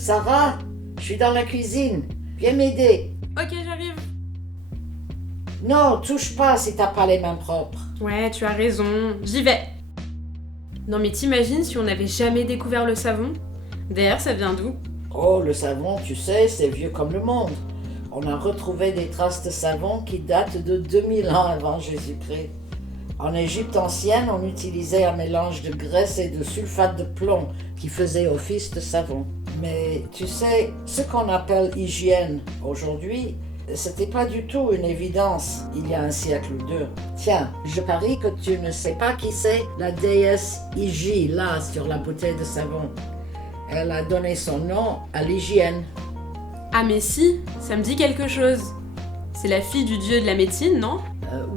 Sarah, je suis dans la cuisine. Viens m'aider. Ok, j'arrive. Non, touche pas si t'as pas les mains propres. Ouais, tu as raison, j'y vais. Non mais t'imagines si on n'avait jamais découvert le savon? D'ailleurs, ça vient d'où? Oh, le savon, tu sais, c'est vieux comme le monde. On a retrouvé des traces de savon qui datent de 2000 ans avant Jésus-Christ. En Égypte ancienne, on utilisait un mélange de graisse et de sulfate de plomb qui faisait office de savon. Mais tu sais, ce qu'on appelle hygiène aujourd'hui, c'était pas du tout une évidence il y a un siècle ou deux. Tiens, je parie que tu ne sais pas qui c'est la déesse Hygie, là, sur la bouteille de savon. Elle a donné son nom à l'hygiène. Ah mais si, ça me dit quelque chose. C'est la fille du dieu de la médecine, non?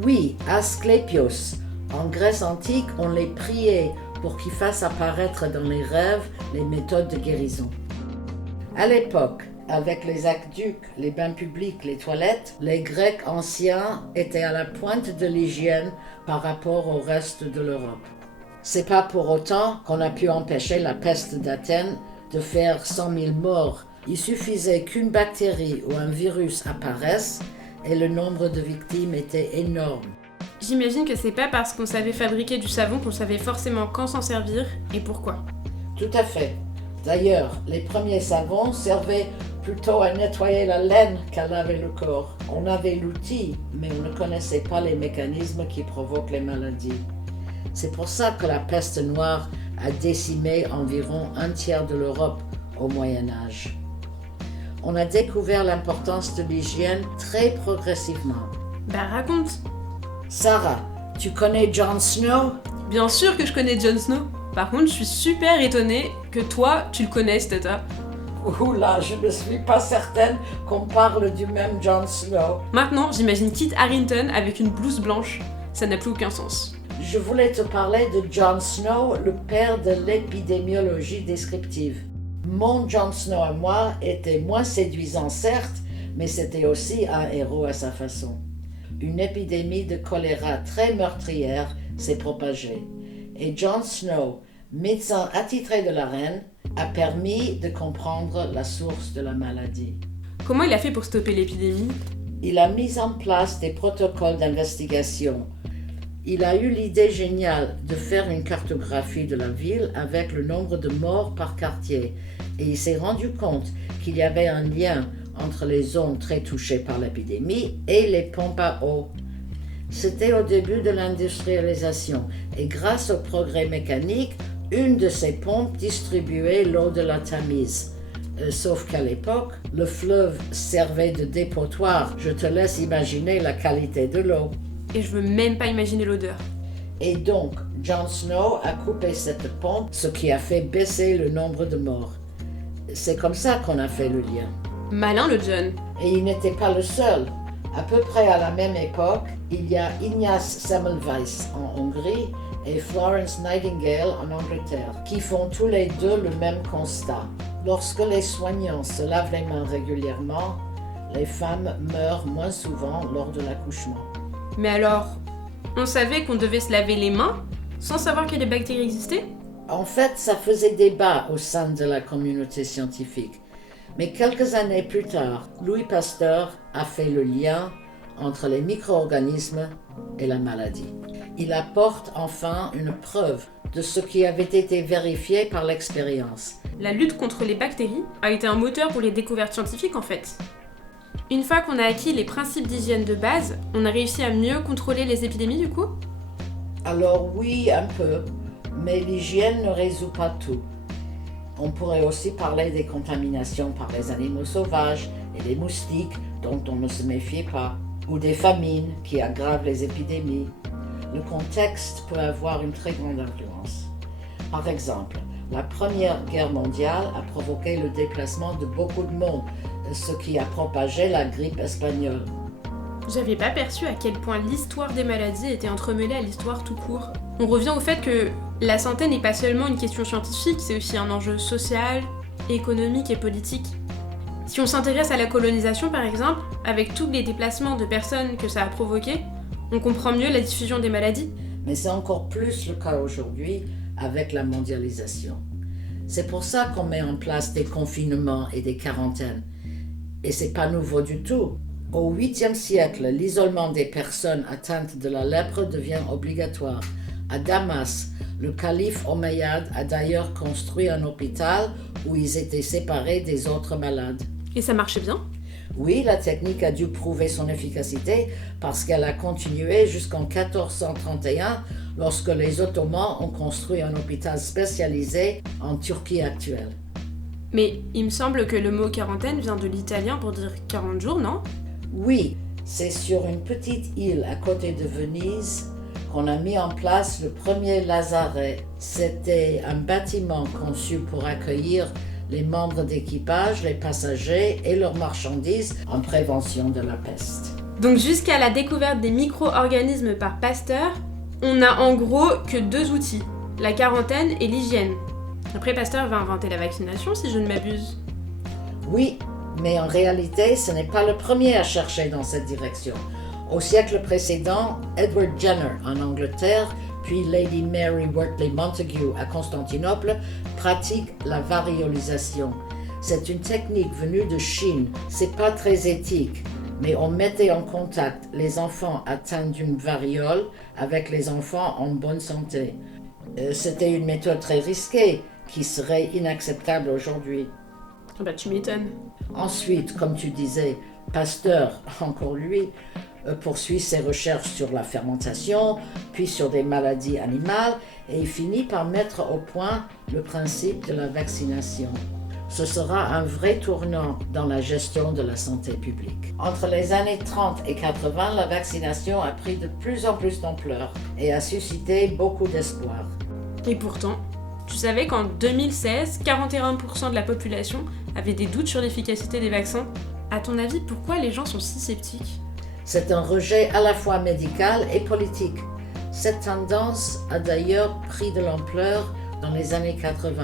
Oui, Asclépios. En Grèce antique, on les priait pour qu'ils fassent apparaître dans les rêves les méthodes de guérison. À l'époque, avec les aqueducs, les bains publics, les toilettes, les Grecs anciens étaient à la pointe de l'hygiène par rapport au reste de l'Europe. C'est pas pour autant qu'on a pu empêcher la peste d'Athènes de faire 100 000 morts. Il suffisait qu'une bactérie ou un virus apparaisse et le nombre de victimes était énorme. J'imagine que c'est pas parce qu'on savait fabriquer du savon qu'on savait forcément quand s'en servir et pourquoi. Tout à fait. D'ailleurs, les premiers savons servaient plutôt à nettoyer la laine qu'à laver le corps. On avait l'outil, mais on ne connaissait pas les mécanismes qui provoquent les maladies. C'est pour ça que la peste noire a décimé environ un tiers de l'Europe au Moyen Âge. On a découvert l'importance de l'hygiène très progressivement. Bah raconte. Sarah, tu connais Jon Snow? Bien sûr que je connais Jon Snow. Par contre, je suis super étonnée que toi, tu le connaisses, Tata. Oula, je ne suis pas certaine qu'on parle du même Jon Snow. Maintenant, j'imagine Kit Harington avec une blouse blanche. Ça n'a plus aucun sens. Je voulais te parler de Jon Snow, le père de l'épidémiologie descriptive. Mon Jon Snow à moi était moins séduisant certes, mais c'était aussi un héros à sa façon. Une épidémie de choléra très meurtrière s'est propagée. Et Jon Snow, médecin attitré de la reine, a permis de comprendre la source de la maladie. Comment il a fait pour stopper l'épidémie? Il a mis en place des protocoles d'investigation. Il a eu l'idée géniale de faire une cartographie de la ville avec le nombre de morts par quartier. Et il s'est rendu compte qu'il y avait un lien entre les zones très touchées par l'épidémie et les pompes à eau. C'était au début de l'industrialisation et grâce au progrès mécanique, une de ces pompes distribuait l'eau de la Tamise. Sauf qu'à l'époque, le fleuve servait de dépotoir. Je te laisse imaginer la qualité de l'eau. Et je veux même pas imaginer l'odeur. Et donc, Jon Snow a coupé cette pompe, ce qui a fait baisser le nombre de morts. C'est comme ça qu'on a fait le lien. Malin le John. Et il n'était pas le seul. À peu près à la même époque, il y a Ignaz Semmelweis en Hongrie et Florence Nightingale en Angleterre, qui font tous les deux le même constat. Lorsque les soignants se lavent les mains régulièrement, les femmes meurent moins souvent lors de l'accouchement. Mais alors, on savait qu'on devait se laver les mains sans savoir que les bactéries existaient? En fait, ça faisait débat au sein de la communauté scientifique. Mais quelques années plus tard, Louis Pasteur a fait le lien entre les micro-organismes et la maladie. Il apporte enfin une preuve de ce qui avait été vérifié par l'expérience. La lutte contre les bactéries a été un moteur pour les découvertes scientifiques en fait. Une fois qu'on a acquis les principes d'hygiène de base, on a réussi à mieux contrôler les épidémies du coup? Alors oui, un peu, mais l'hygiène ne résout pas tout. On pourrait aussi parler des contaminations par les animaux sauvages et les moustiques dont on ne se méfiait pas, ou des famines qui aggravent les épidémies. Le contexte peut avoir une très grande influence. Par exemple, la Première Guerre mondiale a provoqué le déplacement de beaucoup de monde, ce qui a propagé la grippe espagnole. J'avais pas perçu à quel point l'histoire des maladies était entremêlée à l'histoire tout court. On revient au fait que la santé n'est pas seulement une question scientifique, c'est aussi un enjeu social, économique et politique. Si on s'intéresse à la colonisation par exemple, avec tous les déplacements de personnes que ça a provoqué, on comprend mieux la diffusion des maladies. Mais c'est encore plus le cas aujourd'hui avec la mondialisation. C'est pour ça qu'on met en place des confinements et des quarantaines. Et c'est pas nouveau du tout. Au 8e siècle, l'isolement des personnes atteintes de la lèpre devient obligatoire. À Damas, le calife Omeyyade a d'ailleurs construit un hôpital où ils étaient séparés des autres malades. Et ça marchait bien ? Oui, la technique a dû prouver son efficacité parce qu'elle a continué jusqu'en 1431 lorsque les Ottomans ont construit un hôpital spécialisé en Turquie actuelle. Mais il me semble que le mot quarantaine vient de l'italien pour dire 40 jours, non ? Oui, c'est sur une petite île à côté de Venise qu'on a mis en place le premier lazaret. C'était un bâtiment conçu pour accueillir les membres d'équipage, les passagers et leurs marchandises en prévention de la peste. Donc jusqu'à la découverte des micro-organismes par Pasteur, on n'a en gros que 2 outils, la quarantaine et l'hygiène. Après, Pasteur va inventer la vaccination, si je ne m'abuse. Oui, mais en réalité, ce n'est pas le premier à chercher dans cette direction. Au siècle précédent, Edward Jenner en Angleterre, puis Lady Mary Wortley Montagu à Constantinople, pratiquent la variolisation. C'est une technique venue de Chine. C'est pas très éthique, mais on mettait en contact les enfants atteints d'une variole avec les enfants en bonne santé. C'était une méthode très risquée qui serait inacceptable aujourd'hui. Ah bah tu m'étonnes. Ensuite, comme tu disais, Pasteur, encore lui, poursuit ses recherches sur la fermentation, puis sur des maladies animales, et il finit par mettre au point le principe de la vaccination. Ce sera un vrai tournant dans la gestion de la santé publique. Entre les années 30 et 80, la vaccination a pris de plus en plus d'ampleur et a suscité beaucoup d'espoir. Et pourtant, tu savais qu'en 2016, 41% de la population avait des doutes sur l'efficacité des vaccins ? À ton avis, pourquoi les gens sont si sceptiques ? C'est un rejet à la fois médical et politique. Cette tendance a d'ailleurs pris de l'ampleur dans les années 80,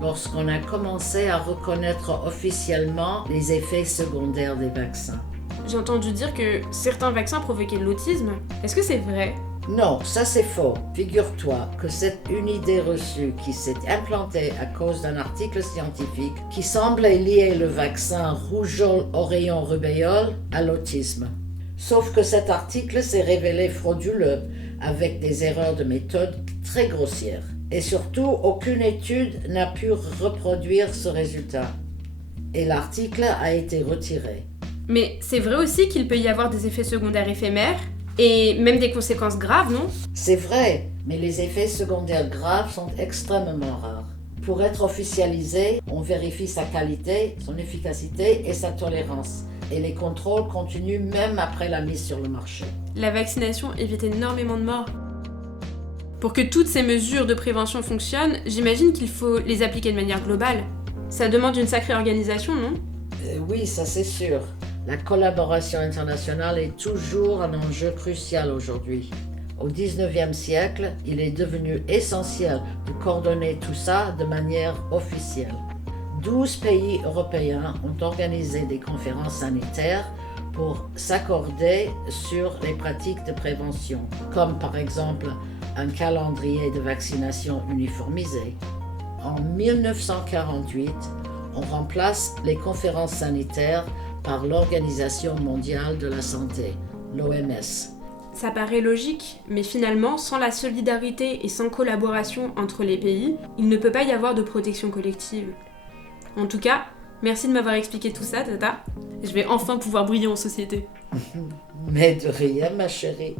lorsqu'on a commencé à reconnaître officiellement les effets secondaires des vaccins. J'ai entendu dire que certains vaccins provoquaient l'autisme. Est-ce que c'est vrai ? Non, ça c'est faux. Figure-toi que c'est une idée reçue qui s'est implantée à cause d'un article scientifique qui semblait lier le vaccin rougeole oreillon rubéole à l'autisme. Sauf que cet article s'est révélé frauduleux, avec des erreurs de méthode très grossières. Et surtout, aucune étude n'a pu reproduire ce résultat. Et l'article a été retiré. Mais c'est vrai aussi qu'il peut y avoir des effets secondaires éphémères, et même des conséquences graves, non ? C'est vrai, mais les effets secondaires graves sont extrêmement rares. Pour être officialisé, on vérifie sa qualité, son efficacité et sa tolérance. Et les contrôles continuent même après la mise sur le marché. La vaccination évite énormément de morts. Pour que toutes ces mesures de prévention fonctionnent, j'imagine qu'il faut les appliquer de manière globale. Ça demande une sacrée organisation, non ? Oui, ça c'est sûr. La collaboration internationale est toujours un enjeu crucial aujourd'hui. Au XIXe siècle, il est devenu essentiel de coordonner tout ça de manière officielle. 12 pays européens ont organisé des conférences sanitaires pour s'accorder sur les pratiques de prévention, comme par exemple un calendrier de vaccination uniformisé. En 1948, on remplace les conférences sanitaires par l'Organisation mondiale de la santé, l'OMS. Ça paraît logique, mais finalement, sans la solidarité et sans collaboration entre les pays, il ne peut pas y avoir de protection collective. En tout cas, merci de m'avoir expliqué tout ça, Tata. Je vais enfin pouvoir briller en société. Mais de rien, ma chérie.